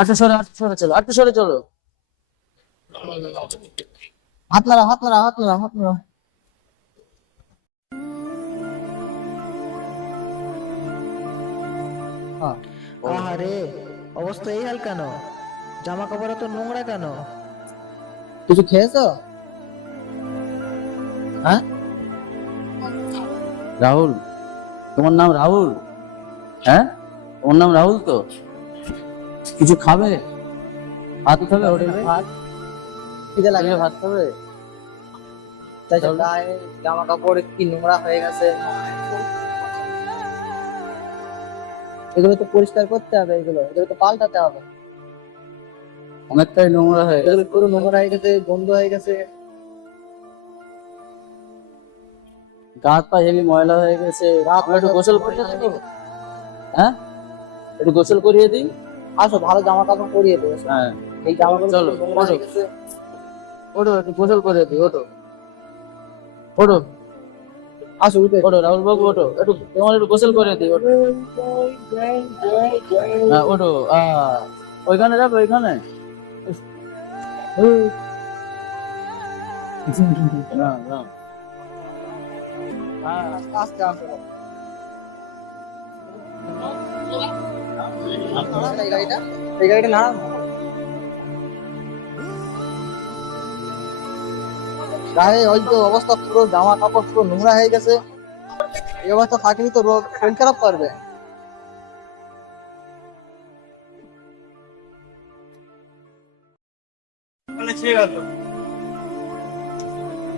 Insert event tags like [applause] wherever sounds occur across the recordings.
আটটা সরে আটটা সরে চলো আটটা সরে চলো। হাত নাড়া হাত নাড়া হাত নাড়া হাত নাড়া। আরে অবস্থা এই হাল কেন? জামা কাপড় তো নোংরা কেন? কিছু খেয়েছো? হ্যাঁ? রাহুল তোমার নাম রাহুল? হ্যাঁ? তোমার নাম রাহুল তো? কিছু খাবে? ভাত খাবে হোটেলে ভাত। খিদে লাগে। ভাত খাবে? তাই তো জামা কাপড় কি নোংরা হয়ে গেছে। এগুলো তো পরিষ্কার করতে হবে এগুলো। এগুলো তো পাল্টাতে হবে। অনেকটাই নোংরা হয়ে গেছে। পুরো নোংরা হয়ে গেছে বন্ধ হয়ে গেছে। গা পা হেভি ময়লা হয়ে গেছে। একটু গোসল করিয়ে দেবো হ্যাঁ? একটু গোসল করিয়ে দিই। আসো ভালো জামা কাপড় পরিয়ে দেবো হ্যাঁ। এই জামা কাপড় চলো, ওঠো। ওঠো একটু গোসল করিয়ে দিই ওঠো। ওঠো। আসো উঠে। ওঠো রাহুল বাবু ওঠো। একটু তোমার একটু গোসল করে দিই ওঠো। হ্যাঁ ওঠো। আহ, ওইখানে যাবে ওইখানে। না না হ্যাঁ আস্তে আস্তে এই গাড়িটা এই গাড়িটা না? গায়ে ওই তো অবস্থা পুরো জামা কাপড় পুরো নোংরা হয়ে গেছে। এই অবস্থা থাকলে তো রোগ শরীর খারাপ করবে।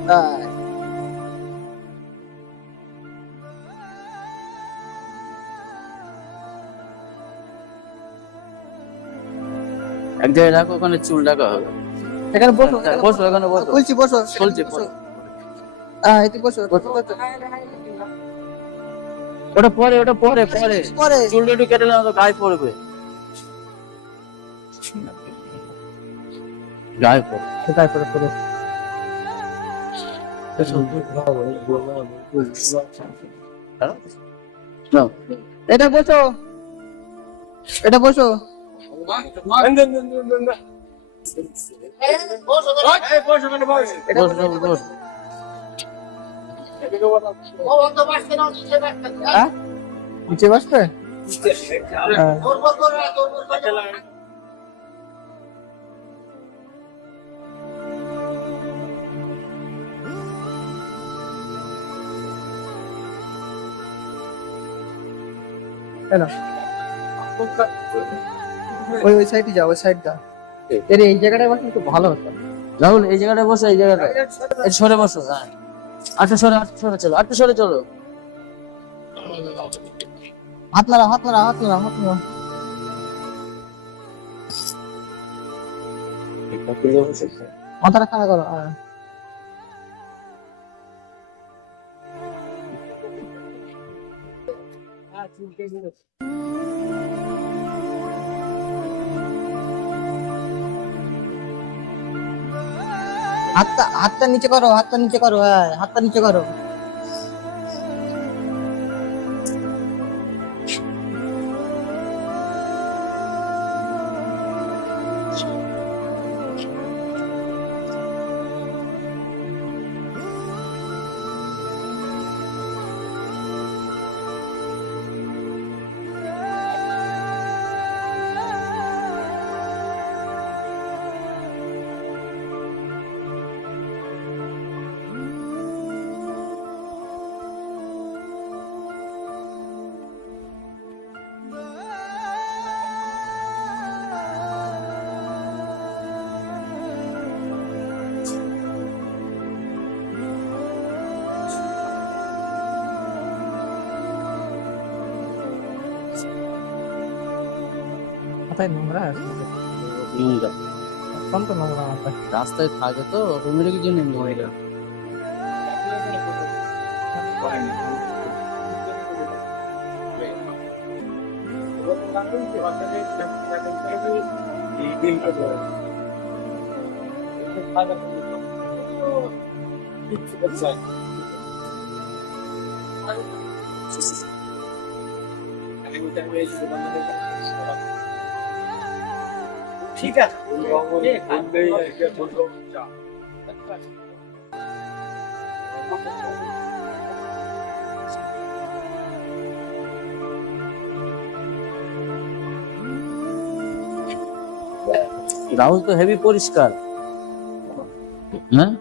হ্যাঁ। এক জায়গায় রাখো ওখানে চুল রাখা হবে। এখানে বসো হ্যাঁ, বসো এখানে বসো। বলছি বসো বলছি, বসো। হ্যাঁ এতে বসো বসো। ওটা পরে ওটা পরে পরে। [laughs] একটু কেটে নাও তো গায়ে পড়বে। গায়ে পড়বে। সেটাই করে করে নাও এটা বসো। এটা বসো। হ্যাঁ নিচে বসবে হ্যাঁ। ওই ওই সাইডে যাও ওই সাইড দাও এর এই জায়গাটায় বসলে একটু ভালো হতো। রাহুল এই জায়গাটায় বসো এই জায়গাটায়। একটু সরে বসো হ্যাঁ। আটটা সরে আটটা সরে চলো আটটা সরে চলো। হাত নাড়া হাত নাড়া হাত নাড়া হাত নাড়া মাথাটা খাড়া করো হ্যাঁ। হাতটা হাতটা নিচে করো হাতটা নিচে করো হ্যাঁ হাতটা নিচে করো। মাথায় নোংরা নোংরা অত্যন্ত নোংরা মাথায় রাস্তায় থাকে তো রুমের জন্য মহিলা Thank you. ঠিক আছে। রাহুল তো হেভি পরিষ্কার। হ্যাঁ?